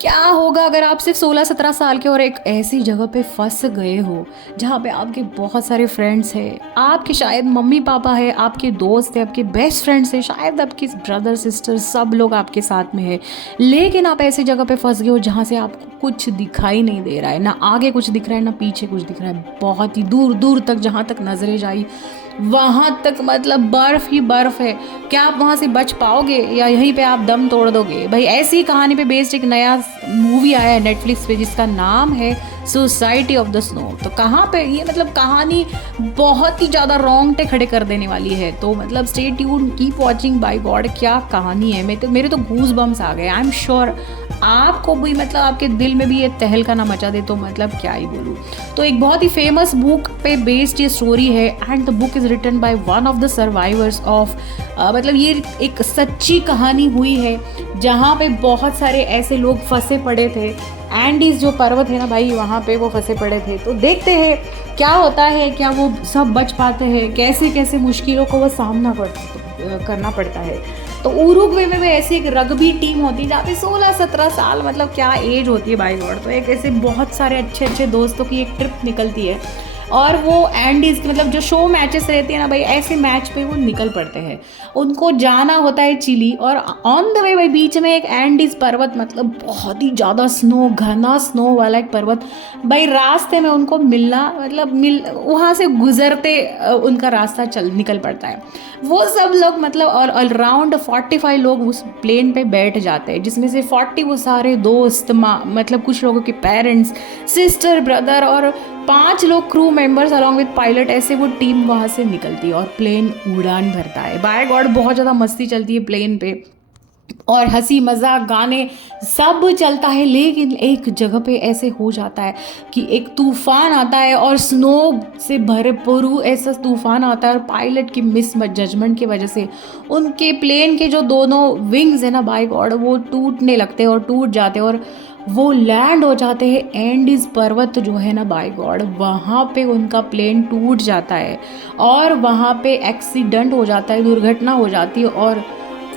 क्या होगा अगर आप सिर्फ 16-17 साल के और एक ऐसी जगह पे फंस गए हो जहाँ पे आपके बहुत सारे फ्रेंड्स हैं, आपके शायद मम्मी पापा है, आपके दोस्त है, आपके बेस्ट फ्रेंड्स है, शायद आपके ब्रदर सिस्टर सब लोग आपके साथ में है। लेकिन आप ऐसी जगह पे फंस गए हो जहाँ से आपको कुछ दिखाई नहीं दे रहा है, ना आगे कुछ दिख रहा है ना पीछे कुछ दिख रहा है। बहुत ही दूर दूर तक जहाँ तक नजरें जाई वहाँ तक मतलब बर्फ ही बर्फ है। क्या आप वहाँ से बच पाओगे या यहीं पे आप दम तोड़ दोगे? भाई ऐसी कहानी पे बेस्ड एक नया मूवी आया है नेटफ्लिक्स पे जिसका नाम है सोसाइटी ऑफ द स्नो। तो कहाँ पे ये मतलब कहानी बहुत ही ज़्यादा रोंगटे खड़े कर देने वाली है। तो मतलब stay tune, keep watching. By God क्या कहानी है, मेरे तो गूज बम्स आ गए। आई एम श्योर आपको भी मतलब आपके दिल में भी ये तहलका ना मचा दे तो मतलब क्या ही बोलूँ। तो एक बहुत ही फेमस बुक पे बेस्ड ये स्टोरी है and the book is written by one of the survivors of मतलब ये एक सच्ची कहानी हुई है जहाँ पे बहुत सारे ऐसे लोग फंसे पड़े थे। एंडीज जो पर्वत है ना भाई, वहाँ पे वो फंसे पड़े थे। तो देखते हैं क्या होता है, क्या वो सब बच पाते हैं, कैसे कैसे मुश्किलों को वो करना पड़ता है। तो उरुग्वे में भी ऐसी एक रग्बी टीम होती है जहाँ पे 16-17 साल मतलब क्या एज होती है बाई गॉड। तो एक ऐसे बहुत सारे अच्छे अच्छे दोस्तों की एक ट्रिप निकलती है और वो एंडीज मतलब जो शो मैचेस रहती है ना भाई, ऐसे मैच पे वो निकल पड़ते हैं। उनको जाना होता है चिली और ऑन द वे भाई बीच में एक एंडीज पर्वत मतलब बहुत ही ज़्यादा स्नो, घना स्नो वाला एक पर्वत भाई, रास्ते में उनको मिलना मतलब वहाँ से गुजरते उनका रास्ता चल निकल पड़ता है। वो सब लोग मतलब और अराउंड 45 लोग उस प्लेन पे बैठ जाते हैं जिसमें से 40 वो सारे दोस्त मतलब कुछ लोगों के पेरेंट्स, सिस्टर, ब्रदर और 5 लोग crew members along with pilot. ऐसे वो टीम वहाँ से निकलती है और प्लेन उड़ान भरता है। बाय गॉड बहुत ज़्यादा मस्ती चलती है प्लेन पे और हंसी मजाक गाने सब चलता है। लेकिन एक जगह पे ऐसे हो जाता है कि एक तूफान आता है और स्नो से भरपूर ऐसा तूफान आता है और पायलट की मिस जजमेंट की वजह से उनके प्लेन के जो दोनों विंग्स है ना बाय गॉड वो टूटने लगते हैं और टूट जाते हैं और वो लैंड हो जाते हैं एंडीज पर्वत जो है ना बाय गॉड, वहाँ पे उनका प्लेन टूट जाता है और वहाँ पे एक्सीडेंट हो जाता है, दुर्घटना हो जाती है और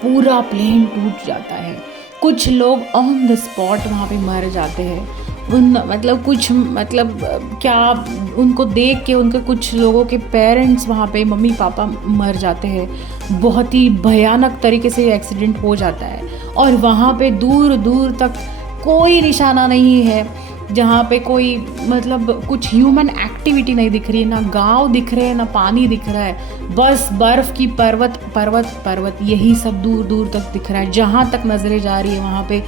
पूरा प्लेन टूट जाता है। कुछ लोग ऑन द स्पॉट वहाँ पे मर जाते हैं। उन मतलब कुछ मतलब क्या उनको देख के उनके कुछ लोगों के पेरेंट्स वहाँ पे मम्मी पापा मर जाते हैं। बहुत ही भयानक तरीके से एक्सीडेंट हो जाता है और वहाँ पे दूर दूर तक कोई निशाना नहीं है जहाँ पे कोई मतलब कुछ ह्यूमन एक्टिविटी नहीं दिख रही है, ना गांव दिख रहे हैं ना पानी दिख रहा है, बस बर्फ़ की पर्वत पर्वत पर्वत यही सब दूर दूर तक दिख रहा है। जहाँ तक नज़रें जा रही है वहाँ पे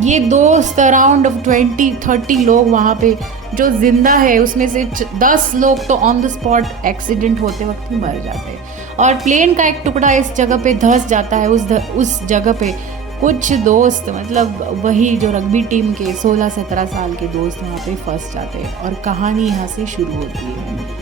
ये दोस्त अराउंड 20-30 लोग वहाँ पे जो ज़िंदा है उसमें से 10 लोग तो ऑन द स्पॉट एक्सीडेंट होते वक्त ही मर जाते हैं और प्लेन का एक टुकड़ा इस जगह पे धंस जाता है। उस जगह पे कुछ दोस्त मतलब वही जो रग्बी टीम के 16-17 साल के दोस्त वहाँ पे फंस जाते हैं और कहानी यहाँ से शुरू होती है।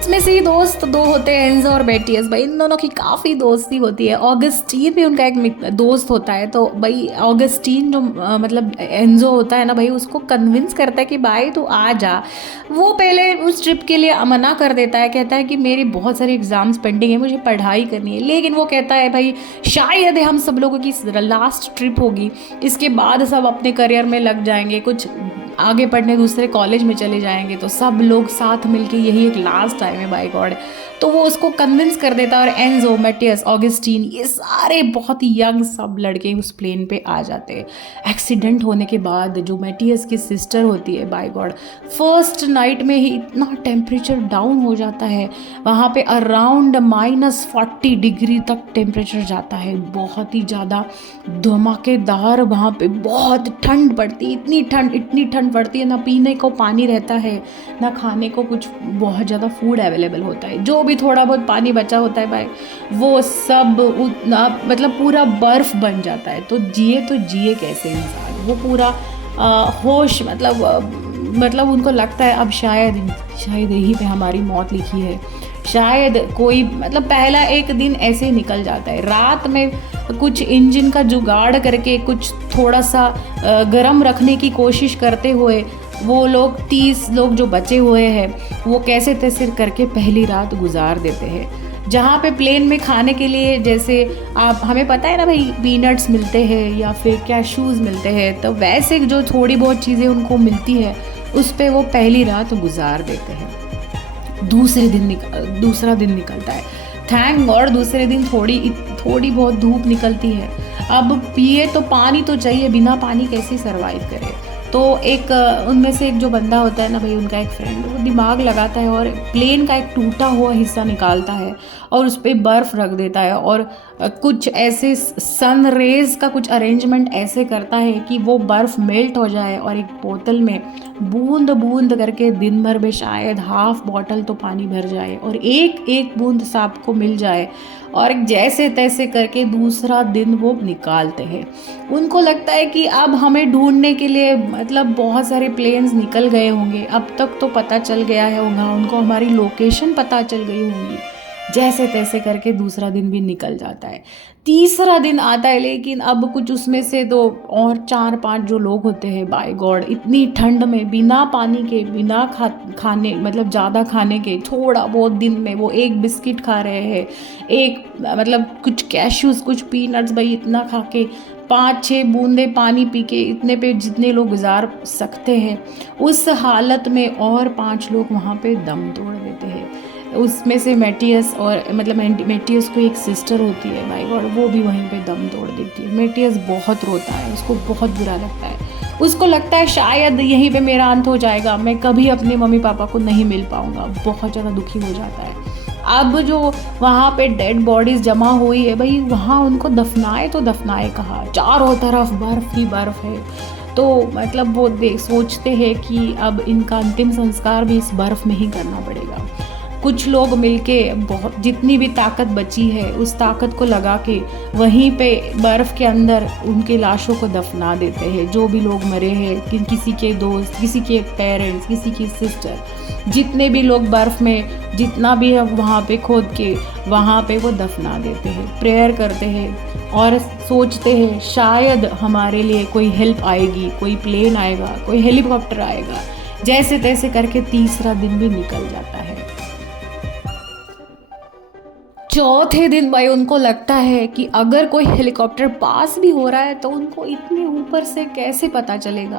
इसमें से ही दोस्त दो होते हैं, एंजो और बेटियस। भाई इन दोनों की काफ़ी दोस्ती होती है। ऑगस्टीन भी उनका एक दोस्त होता है। तो भाई ऑगस्टीन जो मतलब एंजो होता है ना भाई, उसको कन्विंस करता है कि भाई तू आ जा। वो पहले उस ट्रिप के लिए मना कर देता है, कहता है कि मेरी बहुत सारी एग्जाम्स पेंडिंग है, मुझे पढ़ाई करनी है। लेकिन वो कहता है भाई शायद हम सब लोगों की लास्ट ट्रिप होगी, इसके बाद सब अपने करियर में लग जाएंगे, कुछ आगे पढ़ने दूसरे कॉलेज में चले जाएंगे, तो सब लोग साथ मिलके यही एक लास्ट टाइम है बाय गॉड। तो वो उसको कन्विंस कर देता है और एंजो, मैटियस, ऑगस्टीन ये सारे बहुत ही यंग सब लड़के उस प्लेन पे आ जाते हैं। एक्सीडेंट होने के बाद जो मैटियस की सिस्टर होती है बाय गॉड, फर्स्ट नाइट में ही इतना टेम्परेचर डाउन हो जाता है वहाँ पे अराउंड -40 डिग्री तक टेम्परेचर जाता है। बहुत ही ज़्यादा धमाकेदार वहाँ पे बहुत ठंड पड़ती है, इतनी ठंड पड़ती है, ना पीने को पानी रहता है ना खाने को कुछ बहुत ज़्यादा फूड अवेलेबल होता है। जो भी थोड़ा बहुत पानी बचा होता है भाई वो सब मतलब पूरा बर्फ़ बन जाता है। तो जिए कैसे इंसान? वो पूरा होश मतलब उनको लगता है अब शायद यहीं पे हमारी मौत लिखी है। शायद कोई मतलब पहला एक दिन ऐसे ही निकल जाता है। रात में कुछ इंजन का जुगाड़ करके कुछ थोड़ा सा गर्म रखने की कोशिश करते हुए वो लोग 30 लोग जो बचे हुए हैं वो कैसे तैसे करके पहली रात गुजार देते हैं। जहाँ पे प्लेन में खाने के लिए जैसे आप हमें पता है ना भाई पीनट्स मिलते हैं या फिर कैशूज़ मिलते हैं, तो वैसे जो थोड़ी बहुत चीज़ें उनको मिलती है उस पे वो पहली रात गुजार देते हैं। दूसरा दिन निकलता है, थैंक गॉड दूसरे दिन थोड़ी बहुत धूप निकलती है। अब पिए तो पानी तो चाहिए, बिना पानी कैसे सरवाइव करे। तो एक उनमें से एक जो बंदा होता है ना भाई, उनका एक फ्रेंड, वो दिमाग लगाता है और प्लेन का एक टूटा हुआ हिस्सा निकालता है और उस पर बर्फ़ रख देता है और कुछ ऐसे सन रेज का कुछ अरेंजमेंट ऐसे करता है कि वो बर्फ़ मेल्ट हो जाए और एक बोतल में बूंद बूंद करके दिन भर में शायद हाफ बॉटल तो पानी भर जाए और एक एक बूंद सबको मिल जाए और जैसे तैसे करके दूसरा दिन वो निकालते हैं। उनको लगता है कि अब हमें ढूंढने के लिए मतलब बहुत सारे प्लेन्स निकल गए होंगे, अब तक तो पता चल गया है होगा उनको, हमारी लोकेशन पता चल गई होंगी। जैसे तैसे करके दूसरा दिन भी निकल जाता है। तीसरा दिन आता है, लेकिन अब कुछ उसमें से तो और 4-5 जो लोग होते हैं, बाय गॉड इतनी ठंड में बिना पानी के, बिना खाने मतलब ज़्यादा खाने के, थोड़ा बहुत दिन में वो एक बिस्किट खा रहे हैं, एक मतलब कुछ कैश्यूज़, कुछ पीनट्स, भाई इतना खा के 5-6 बूंदे पानी पी के इतने पे जितने लोग गुजार सकते हैं, उस हालत में और 5 लोग वहाँ पे दम तोड़ देते हैं। उसमें से मेटियस और मतलब मेटियस को एक सिस्टर होती है, माय गॉड, वो भी वहीं पे दम तोड़ देती है। मेटियस बहुत रोता है, उसको बहुत बुरा लगता है, उसको लगता है शायद यहीं पे मेरा अंत हो जाएगा, मैं कभी अपने मम्मी पापा को नहीं मिल पाऊँगा, बहुत ज़्यादा दुखी हो जाता है। अब जो वहाँ पे डेड बॉडीज़ जमा हुई है भाई, वहाँ उनको दफनाए तो दफनाए कहाँ, चारों तरफ बर्फ़ ही बर्फ़ है। तो मतलब वो सोचते हैं कि अब इनका अंतिम संस्कार भी इस बर्फ़ में ही करना पड़ेगा। कुछ लोग मिलके बहुत जितनी भी ताकत बची है उस ताकत को लगा के वहीं पे बर्फ़ के अंदर उनके लाशों को दफना देते हैं, जो भी लोग मरे हैं, कि किसी के दोस्त, किसी के पेरेंट्स, किसी की सिस्टर, जितने भी लोग बर्फ़ में जितना भी है वहाँ पे खोद के वहाँ पे वो दफना देते हैं, प्रेयर करते हैं और सोचते हैं शायद हमारे लिए कोई हेल्प आएगी, कोई प्लेन आएगा, कोई हेलीकॉप्टर आएगा। जैसे तैसे करके तीसरा दिन भी निकल जाता है। चौथे दिन भाई उनको लगता है कि अगर कोई हेलीकॉप्टर पास भी हो रहा है तो उनको इतने ऊपर से कैसे पता चलेगा।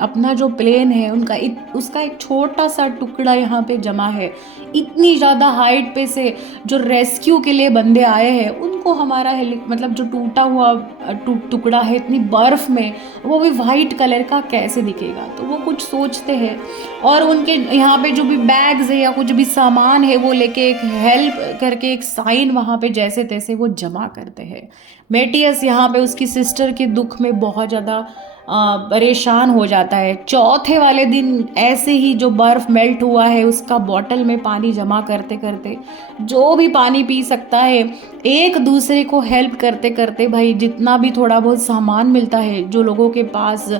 अपना जो प्लेन है उसका एक छोटा सा टुकड़ा यहाँ पे जमा है, इतनी ज़्यादा हाइट पे से जो रेस्क्यू के लिए बंदे आए हैं उनको हमारा मतलब जो टूटा हुआ टुकड़ा है इतनी बर्फ़ में, वो भी वाइट कलर का कैसे दिखेगा। तो वो कुछ सोचते हैं और उनके यहाँ पे जो भी बैग्स है या कुछ भी सामान है वो लेके एक हेल्प करके एक साइन वहाँ पे जैसे तैसे वो जमा करते हैं। मेटियस यहाँ पे उसकी सिस्टर के दुख में बहुत ज़्यादा परेशान हो जाता है। चौथे वाले दिन ऐसे ही जो बर्फ़ मेल्ट हुआ है उसका बॉटल में पानी जमा करते करते जो भी पानी पी सकता है, एक दूसरे को हेल्प करते करते भाई जितना भी थोड़ा बहुत सामान मिलता है, जो लोगों के पास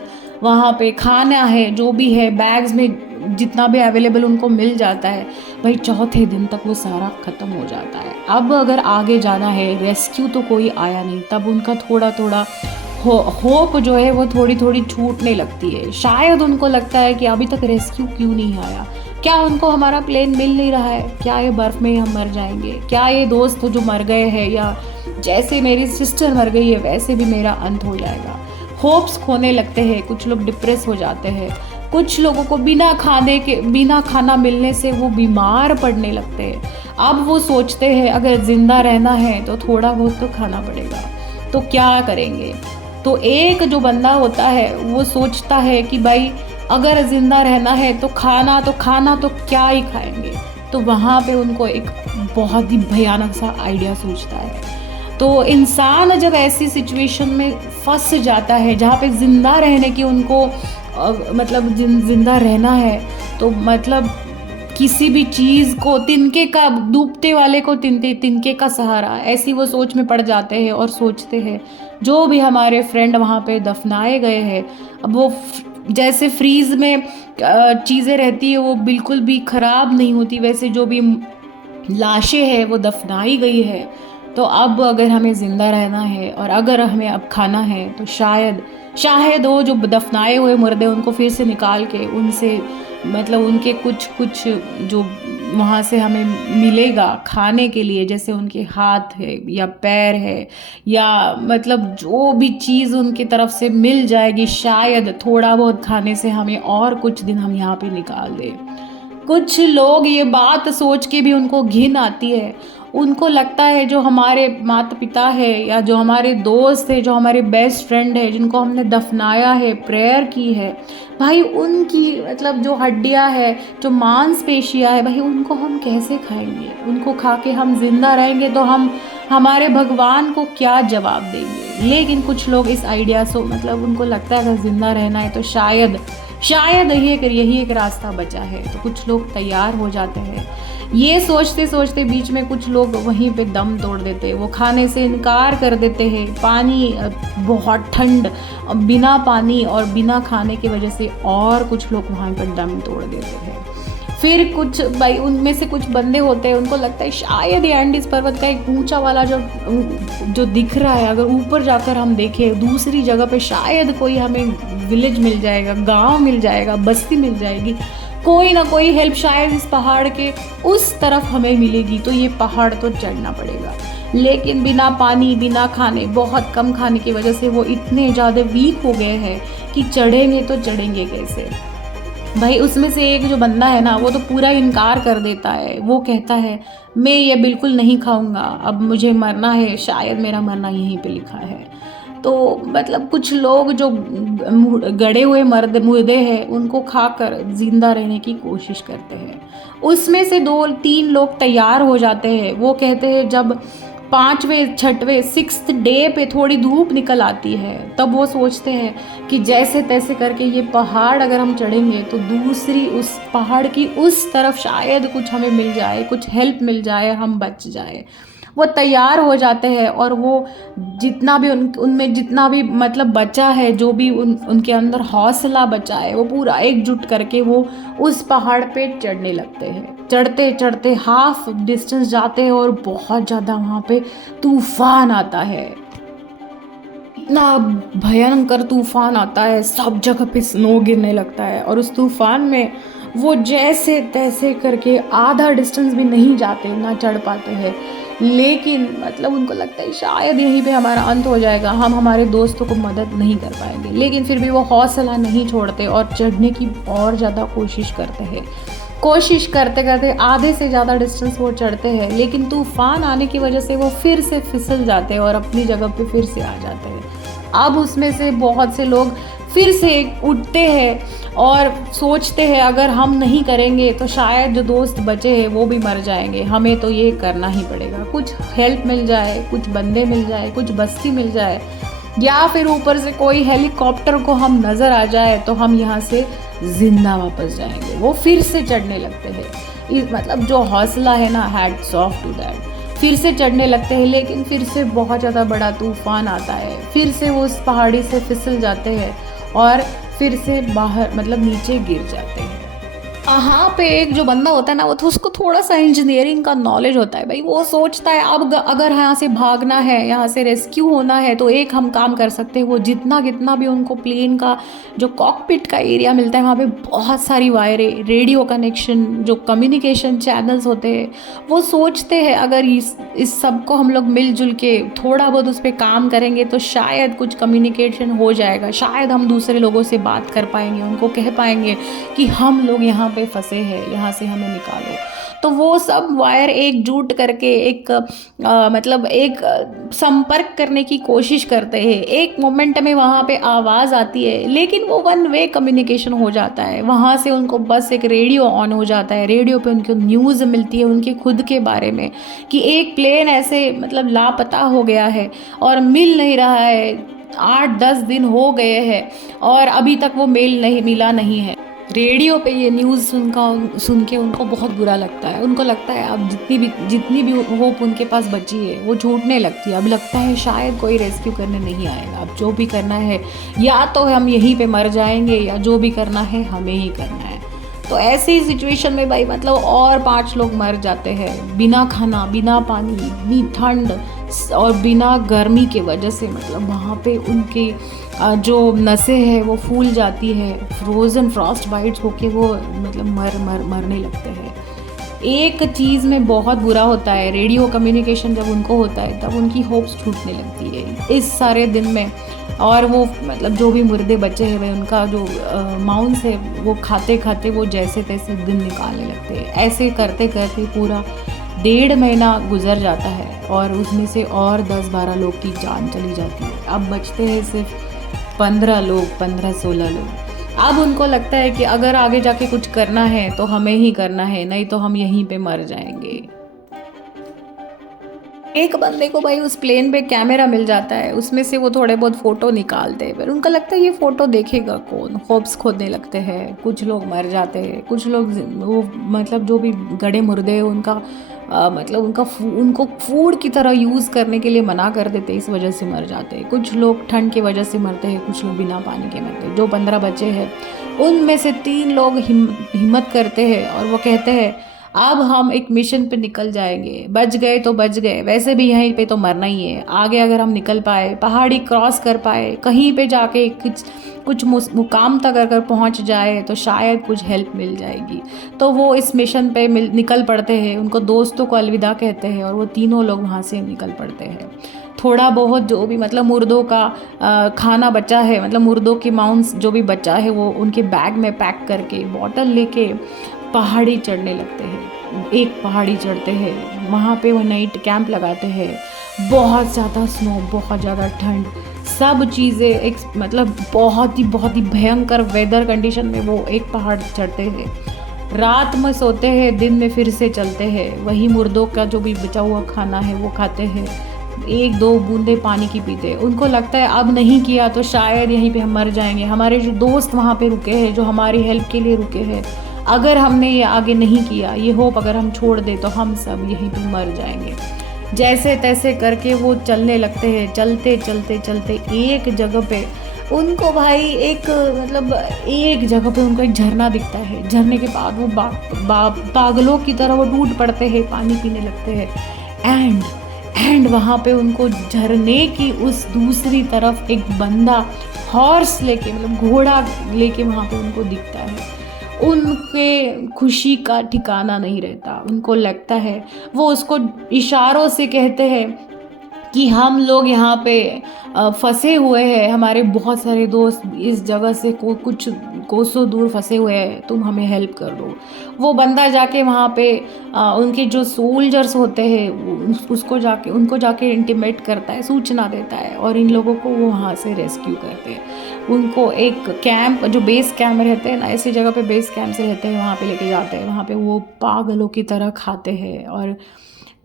वहाँ पे खाना है, जो भी है बैग्स में जितना भी अवेलेबल उनको मिल जाता है, भाई चौथे दिन तक वो सारा ख़त्म हो जाता है। अब अगर आगे जाना है, रेस्क्यू तो कोई आया नहीं, तब उनका थोड़ा थोड़ा होप जो है वो थोड़ी थोड़ी छूटने लगती है। शायद उनको लगता है कि अभी तक रेस्क्यू क्यों नहीं आया, क्या उनको हमारा प्लेन मिल नहीं रहा है, क्या ये बर्फ़ में हम मर जाएंगे, क्या ये दोस्त जो मर गए हैं या जैसे मेरी सिस्टर मर गई है वैसे भी मेरा अंत हो जाएगा। होप्स खोने लगते हैं, कुछ लोग डिप्रेस हो जाते हैं, कुछ लोगों को बिना खाना मिलने से वो बीमार पड़ने लगते हैं। अब वो सोचते हैं अगर ज़िंदा रहना है तो थोड़ा बहुत तो खाना पड़ेगा, तो क्या करेंगे। तो एक जो बंदा होता है वो सोचता है कि भाई अगर ज़िंदा रहना है तो खाना तो क्या ही खाएंगे। तो वहाँ पे उनको एक बहुत ही भयानक सा आइडिया सोचता है। तो इंसान जब ऐसी सिचुएशन में फंस जाता है जहाँ पे ज़िंदा रहने की उनको मतलब ज़िंदा रहना है, तो मतलब किसी भी चीज़ को तिनके का, डूबते वाले को तिनके का सहारा, ऐसी वो सोच में पड़ जाते हैं और सोचते हैं जो भी हमारे फ्रेंड वहाँ पे दफनाए गए हैं, अब वो जैसे फ्रीज में चीज़ें रहती है वो बिल्कुल भी ख़राब नहीं होती, वैसे जो भी लाशें हैं वो दफनाई गई है। तो अब अगर हमें ज़िंदा रहना है और अगर हमें अब खाना है तो शायद वो जो दफनाए हुए मुर्दे उनको फिर से निकाल के उनसे मतलब उनके कुछ जो वहाँ से हमें मिलेगा खाने के लिए, जैसे उनके हाथ है या पैर है या मतलब जो भी चीज़ उनकी तरफ से मिल जाएगी, शायद थोड़ा बहुत खाने से हमें और कुछ दिन हम यहाँ पे निकाल दें। कुछ लोग ये बात सोच के भी उनको घिन आती है, उनको लगता है जो हमारे माता पिता है या जो हमारे दोस्त है, जो हमारे बेस्ट फ्रेंड है, जिनको हमने दफनाया है, प्रेयर की है, भाई उनकी मतलब जो हड्डियां है, जो मांसपेशियां है, भाई उनको हम कैसे खाएंगे? उनको खा के हम जिंदा रहेंगे तो हम हमारे भगवान को क्या जवाब देंगे? लेकिन कुछ लोग इस आइडिया से मतलब उनको लगता है अगर जिंदा रहना है तो शायद यही एक रास्ता बचा है, तो कुछ लोग तैयार हो जाते हैं। ये सोचते सोचते बीच में कुछ लोग वहीं पे दम तोड़ देते हैं, वो खाने से इनकार कर देते हैं। पानी बहुत ठंड, बिना पानी और बिना खाने की वजह से और कुछ लोग वहाँ पर दम तोड़ देते हैं। फिर कुछ भाई उनमें से कुछ बंदे होते हैं, उनको लगता है शायद ये एंडीज पर्वत का एक ऊंचा वाला जो दिख रहा है, अगर ऊपर जाकर हम देखें दूसरी जगह पे शायद कोई हमें विलेज मिल जाएगा, गांव मिल जाएगा, बस्ती मिल जाएगी, कोई ना कोई हेल्प शायद इस पहाड़ के उस तरफ हमें मिलेगी, तो ये पहाड़ तो चढ़ना पड़ेगा। लेकिन बिना पानी, बिना खाने, बहुत कम खाने की वजह से वो इतने ज़्यादा वीक हो गए हैं कि चढ़ेंगे तो चढ़ेंगे कैसे? भाई उसमें से एक जो बंदा है ना, वो तो पूरा इनकार कर देता है। वो कहता है मैं ये बिल्कुल नहीं खाऊंगा, अब मुझे मरना है, शायद मेरा मरना यहीं पे लिखा है। तो मतलब कुछ लोग जो गड़े हुए मुर्दे हैं उनको खाकर जिंदा रहने की कोशिश करते हैं। उसमें से 2-3 लोग तैयार हो जाते हैं। वो कहते हैं जब 5वें 6वें 6th डे पे थोड़ी धूप निकल आती है, तब वो सोचते हैं कि जैसे तैसे करके ये पहाड़ अगर हम चढ़ेंगे तो दूसरी उस पहाड़ की उस तरफ शायद कुछ हमें मिल जाए, कुछ हेल्प मिल जाए, हम बच जाए। वो तैयार हो जाते हैं और वो जितना भी उनमें जितना भी मतलब बचा है, जो भी उनके अंदर हौसला बचा है, वो पूरा एकजुट करके वो उस पहाड़ पे चढ़ने लगते हैं। चढ़ते चढ़ते हाफ डिस्टेंस जाते हैं और बहुत ज़्यादा वहाँ पे तूफान आता है। इतना भयंकर तूफान आता है, सब जगह पे स्नो गिरने लगता है और उस तूफान में वो जैसे तैसे करके आधा डिस्टेंस भी नहीं जाते, ना चढ़ पाते हैं। लेकिन मतलब उनको लगता है शायद यहीं पे हमारा अंत हो जाएगा, हम हमारे दोस्तों को मदद नहीं कर पाएंगे। लेकिन फिर भी वो हौसला नहीं छोड़ते और चढ़ने की और ज़्यादा कोशिश करते हैं। कोशिश करते करते आधे से ज़्यादा डिस्टेंस वो चढ़ते हैं, लेकिन तूफान आने की वजह से वो फिर से फिसल जाते हैं और अपनी जगह पे फिर से आ जाते हैं। अब उसमें से बहुत से लोग फिर से उठते हैं और सोचते हैं अगर हम नहीं करेंगे तो शायद जो दोस्त बचे हैं वो भी मर जाएंगे, हमें तो ये करना ही पड़ेगा। कुछ हेल्प मिल जाए, कुछ बंदे मिल जाए, कुछ बस्ती मिल जाए, या फिर ऊपर से कोई हेलीकॉप्टर को हम नज़र आ जाए तो हम यहाँ से जिंदा वापस जाएंगे। वो फिर से चढ़ने लगते हैं। मतलब जो हौसला है ना, हैट्स ऑफ टू दैट। फिर से चढ़ने लगते हैं, लेकिन फिर से बहुत ज़्यादा बड़ा तूफान आता है, फिर से वो उस पहाड़ी से फिसल जाते हैं और फिर से बाहर मतलब नीचे गिर जाते हैं। यहाँ पे एक जो बंदा होता है ना, वो तो उसको थोड़ा सा इंजीनियरिंग का नॉलेज होता है भाई। वो सोचता है अब अगर यहाँ से भागना है, यहाँ से रेस्क्यू होना है, तो एक हम काम कर सकते हैं। वो जितना कितना भी उनको प्लेन का जो कॉकपिट का एरिया मिलता है, वहाँ पे बहुत सारी वायरें, रेडियो कनेक्शन, जो कम्युनिकेशन चैनल्स होते हैं, वो सोचते हैं अगर इस सब को हम लोग मिलजुल के थोड़ा बहुत उस पर काम करेंगे तो शायद कुछ कम्युनिकेशन हो जाएगा, शायद हम दूसरे लोगों से बात कर पाएंगे, उनको कह पाएंगे कि हम लोग यहाँ पे फंसे हैं, यहाँ से हमें निकालो। तो वो सब वायर एकजुट करके एक मतलब एक संपर्क करने की कोशिश करते हैं। एक मोमेंट में वहाँ पे आवाज़ आती है, लेकिन वो 1 वे कम्युनिकेशन हो जाता है। वहाँ से उनको बस एक रेडियो ऑन हो जाता है, रेडियो पे उनको न्यूज़ मिलती है उनके खुद के बारे में कि एक प्लेन ऐसे मतलब लापता हो गया है और मिल नहीं रहा है, 8-10 दिन हो गए हैं और अभी तक वो मिला नहीं है। रेडियो पे ये न्यूज़ सुन के उनको बहुत बुरा लगता है। उनको लगता है अब जितनी भी होप उनके पास बची है वो छूटने लगती है। अब लगता है शायद कोई रेस्क्यू करने नहीं आएगा। अब जो भी करना है, या तो हम यहीं पे मर जाएंगे, या जो भी करना है हमें ही करना है। तो ऐसी सिचुएशन में भाई मतलब और 5 लोग मर जाते हैं, बिना खाना, बिना पानी, इतनी ठंड और बिना गर्मी के वजह से। मतलब वहाँ पे उनके जो नसें हैं वो फूल जाती है, फ्रोज़न फ्रॉस्ट बाइट्स होके वो मतलब मरने लगते हैं। एक चीज़ में बहुत बुरा होता है, रेडियो कम्युनिकेशन जब उनको होता है तब उनकी होप्स छूटने लगती है इस सारे दिन में। और वो मतलब जो भी मुर्दे बचे हैं वे उनका जो मांस है वो खाते खाते वो जैसे तैसे दिन निकालने लगते हैं। ऐसे करते करते पूरा 1.5 महीना गुजर जाता है और उसमें से और 10-12 लोग की जान चली जाती है। अब बचते हैं सिर्फ 15 लोग, 15-16 लोग। अब उनको लगता है कि अगर आगे जाके कुछ करना है तो हमें ही करना है, नहीं तो हम यहीं पे मर जाएंगे। एक बंदे को भाई उस प्लेन पे कैमरा मिल जाता है, उसमें से वो थोड़े बहुत फ़ोटो निकालते हैं। फिर उनका लगता है ये फ़ोटो देखेगा कौन, होप्स खोदने लगते हैं। कुछ लोग मर जाते हैं, कुछ लोग वो मतलब जो भी गड़े मुर्दे हैं उनका मतलब उनको फूड की तरह यूज़ करने के लिए मना कर देते हैं, इस वजह से मर जाते हैं। कुछ लोग ठंड की वजह से मरते हैं, कुछ लोग बिना पानी के मरते हैं। जो 15 बचे हैं उनमें से 3 लोग हिम्मत करते हैं और वो कहते हैं अब हम एक मिशन पे निकल जाएंगे, बच गए तो बच गए, वैसे भी यहीं पे तो मरना ही है। आगे अगर हम निकल पाए, पहाड़ी क्रॉस कर पाए, कहीं पे जाके कुछ कुछ मुकाम तक अगर पहुंच जाए तो शायद कुछ हेल्प मिल जाएगी। तो वो इस मिशन पे निकल पड़ते हैं, उनको दोस्तों को अलविदा कहते हैं और वो तीनों लोग वहाँ से निकल पड़ते हैं। थोड़ा बहुत जो भी मतलब मुर्दों का खाना बचा है, मतलब मुर्दों के मांस जो भी बचा है वो उनके बैग में पैक करके बॉटल लेके पहाड़ी चढ़ने लगते हैं। एक पहाड़ी चढ़ते हैं, वहाँ पे वो नाइट कैंप लगाते हैं। बहुत ज़्यादा स्नो, बहुत ज़्यादा ठंड, सब चीज़ें एक मतलब बहुत ही भयंकर वेदर कंडीशन में वो एक पहाड़ चढ़ते हैं। रात में सोते हैं, दिन में फिर से चलते हैं। वही मुर्दों का जो भी बचा हुआ खाना है वो खाते हैं, 1-2 बूंदे पानी की पीते हैं। उनको लगता है अब नहीं किया तो शायद यहीं पे हम मर जाएंगे। हमारे जो दोस्त वहाँ पे रुके हैं, जो हमारी हेल्प के लिए रुके हैं, अगर हमने ये आगे नहीं किया, ये होप अगर हम छोड़ दें तो हम सब यहीं पे मर जाएंगे। जैसे तैसे करके वो चलने लगते हैं। चलते चलते चलते एक जगह पे उनको भाई एक मतलब एक जगह पे उनको एक झरना दिखता है। झरने के बाद वो पागलों की तरह वो टूट पड़ते हैं, पानी पीने लगते हैं। एंड वहाँ पे उनको झरने की उस दूसरी तरफ एक बंदा हॉर्स लेके मतलब घोड़ा लेके वहाँ पे उनको दिखता है। उनके खुशी का ठिकाना नहीं रहता। उनको लगता है, वो उसको इशारों से कहते हैं कि हम लोग यहाँ पे फंसे हुए हैं, हमारे बहुत सारे दोस्त इस जगह से कुछ कोसों दूर फंसे हुए हैं, तुम हमें हेल्प कर दो। वो बंदा जाके वहाँ पे उनके जो सोल्जर्स होते हैं उनको जाके इंटीमेट करता है, सूचना देता है और इन लोगों को वो वहाँ से रेस्क्यू करते हैं। उनको एक कैंप, जो बेस कैंप रहते हैं ना, ऐसी जगह पे बेस कैंप से रहते हैं, वहाँ पे लेके जाते हैं। वहाँ पे वो पागलों की तरह खाते हैं और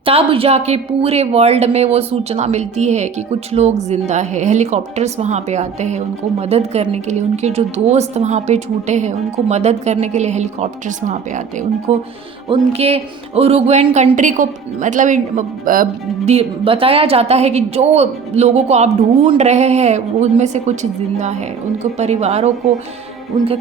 तब जाके पूरे वर्ल्ड में वो सूचना मिलती है कि कुछ लोग ज़िंदा है। हेलीकॉप्टर्स वहाँ पे आते हैं उनको मदद करने के लिए। उनके जो दोस्त वहाँ पे छूटे हैं उनको मदद करने के लिए हेलीकॉप्टर्स वहाँ पे आते हैं। उनको उनके उरुग्वेन कंट्री को मतलब बताया जाता है कि जो लोगों को आप ढूंढ रहे हैं वो उनमें से कुछ ज़िंदा है। उनको परिवारों को उनके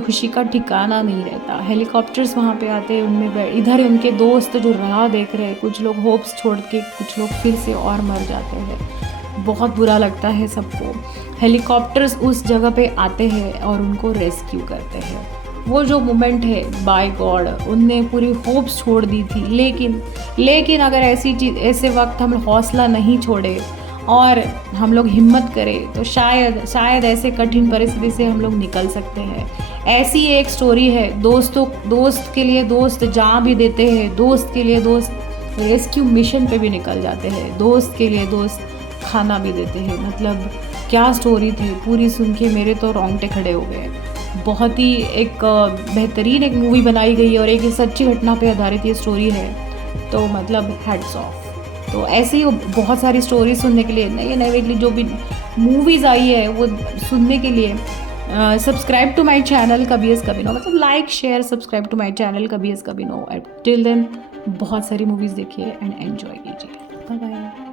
खुशी का ठिकाना नहीं रहता। हेलीकॉप्टर्स वहाँ पे आते हैं, उनमें इधर उनके दोस्त जो राह देख रहे हैं, कुछ लोग होप्स छोड़ के कुछ लोग फिर से और मर जाते हैं। बहुत बुरा लगता है सबको। हेलीकॉप्टर्स उस जगह पे आते हैं और उनको रेस्क्यू करते हैं। वो जो मोमेंट है, बाय गॉड, उनने पूरी होप्स छोड़ दी थी। लेकिन अगर ऐसे वक्त हम हौसला नहीं छोड़े और हम लोग हिम्मत करें तो शायद ऐसे कठिन परिस्थिति से हम लोग निकल सकते हैं। ऐसी एक स्टोरी है। दोस्त के लिए दोस्त जान भी देते हैं, दोस्त के लिए दोस्त रेस्क्यू मिशन पे भी निकल जाते हैं, दोस्त के लिए दोस्त खाना भी देते हैं। मतलब क्या स्टोरी थी, पूरी सुन के मेरे तो रोंगटे खड़े हो गए। बहुत ही एक बेहतरीन एक मूवी बनाई गई है और एक सच्ची घटना पे आधारित ये स्टोरी है, तो मतलब हैट्स ऑफ। तो ऐसे ही बहुत सारी स्टोरी सुनने के लिए, नए जो भी मूवीज़ आई है वो सुनने के लिए सब्सक्राइब टू माय चैनल कभी एस कभी नो, मतलब like share subscribe to my channel कभी एस कभी नो। टिल देन बहुत सारी मूवीज़ देखिए एंड एंजॉय कीजिए। Bye bye.